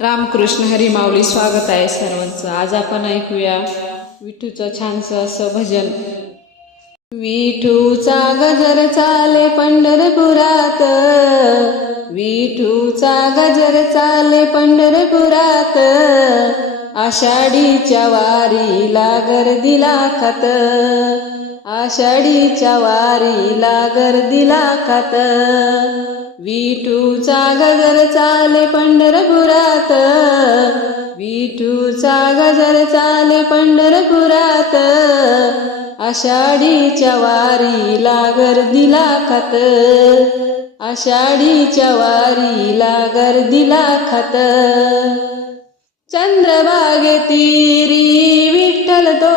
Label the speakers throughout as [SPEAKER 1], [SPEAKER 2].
[SPEAKER 1] रामकृष्ण हरी माऊली स्वागत आहे सर्वांचं. आज आपण ऐकूया विठूचं छानसं असं भजन.
[SPEAKER 2] विठूचा गजर चाले पंढरपुरात विठूचा गजर चाले पंढरपुरात आषाढीच्या वारीला गर्दीला खात आषाढीच्या वारीला गर्दीला खात विठूचा गजर चाले पंढरपुरात. विठूचा गजर चाले पंढरपुरात. आषाढीच्या वारीला गर्दीला खात आषाढीच्या वारीला गर्दीला खात चंद्रबागे तिरी विठ्ठल तो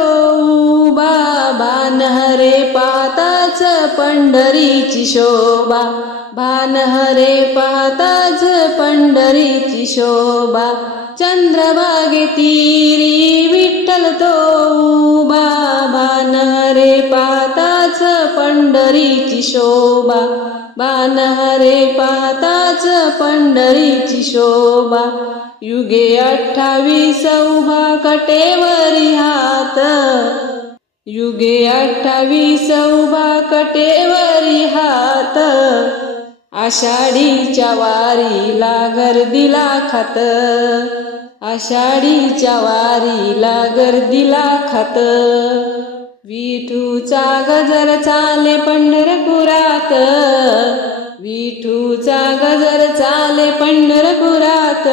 [SPEAKER 2] बाबा नहरे पा पंढरीची शोभा. भानहरे पाहताच पंढरीची शोभा. चंद्रभागे तीरी विठ्ठल तो बाबा भानहरे पाहताच पंढरीची शोभा. भानहरे पाहताच पंढरीची शोभा. युगे अठ्ठावीस उभा कटेवरी हात. युगे अठ्ठावीस उभा कटेवरी हात. आषाढीच्या वारीला गर्दीला खात आषाढीच्या वारीला गर्दीला खात विठूचा गजर चाले पंढरपुरात. विठूचा गजर चाले पंढरपुरात.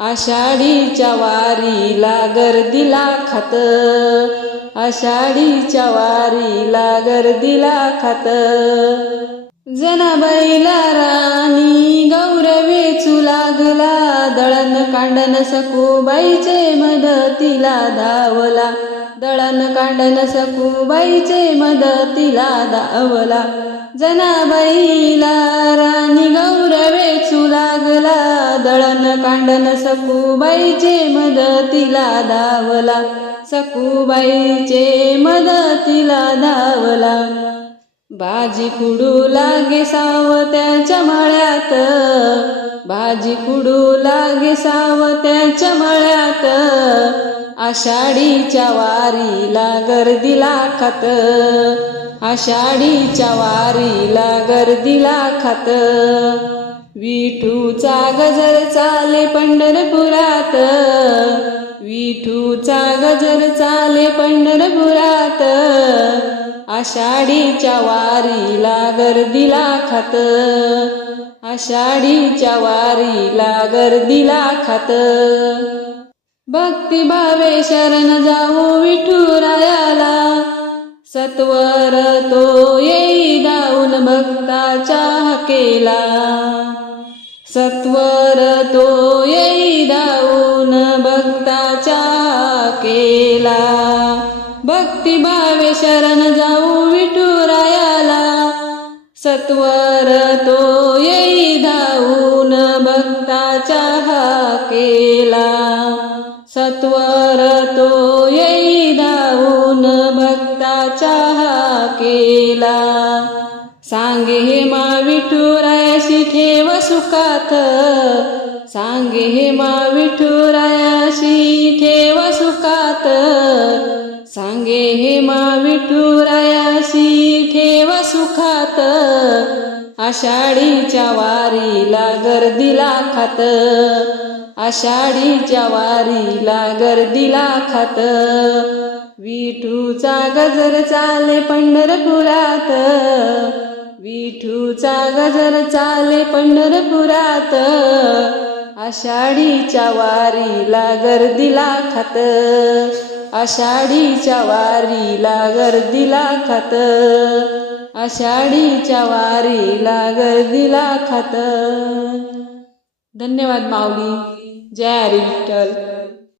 [SPEAKER 2] आषाढीच्या वारीला गर्दीला खात आषाढीच्या वारीला गर्दीला खात. जनाबाईला राणी गौरवे लागला दळण कांडन सखूबाईचे मदतीला धावला. दळण कांडन सखूबाईचे मदतीला धावला. जनाबाईला राणी गौरवे दळण कांडन सकूबाईचे मदतीला धावला. सखूबाईचे मदतीला धावला. भाजी कुडू लागे सावत्याच्या मळ्यात. भाजी कुडू लागे सावत्याच्या मळ्यात. आषाढीच्या वारीला गर्दीला खात आषाढीच्या वारीला गर्दीला खात विठूचा गजर चाले पंढरपुरात. विठूचा गजर चाले पंढरपुरात. आषाढीच्या वारीला गर्दीला खात आषाढीच्या वारीला गर्दीला खात भक्तिभावे शरण जाऊ विठुरायाला. सत्वर तो येई दाऊन भक्ताच्या केला सत्वर तो येई दाऊन भक्ताच्या केला. भक्तिभावे शरण जाऊ विठुरायाला. सत्वर तो येई धावून भक्ताच्या केला. सत्वर तो येई धावून भक्ताच्या केला. सांगे हे मा विठुरायाशी ठेव सुखात. सांगे हे मा विठुरायाशी ठेव सुखात. सांगे हे मा विठुरायाशी ठेव सुखात. आषाढीच्या वारीला गर्दीला खात आषाढीच्या वारीला गर्दीला खात विठूचा गजर चाले पंढरपुरात. विठूचा गजर चाले पंढरपुरात आषाढीच्या वारीला गर्दीला खात आषाढीच्या वारीला गर्दीला खात आषाढीच्या वारीला गर्दीला खात.
[SPEAKER 1] धन्यवाद माऊली. जय हरी विठ्ठल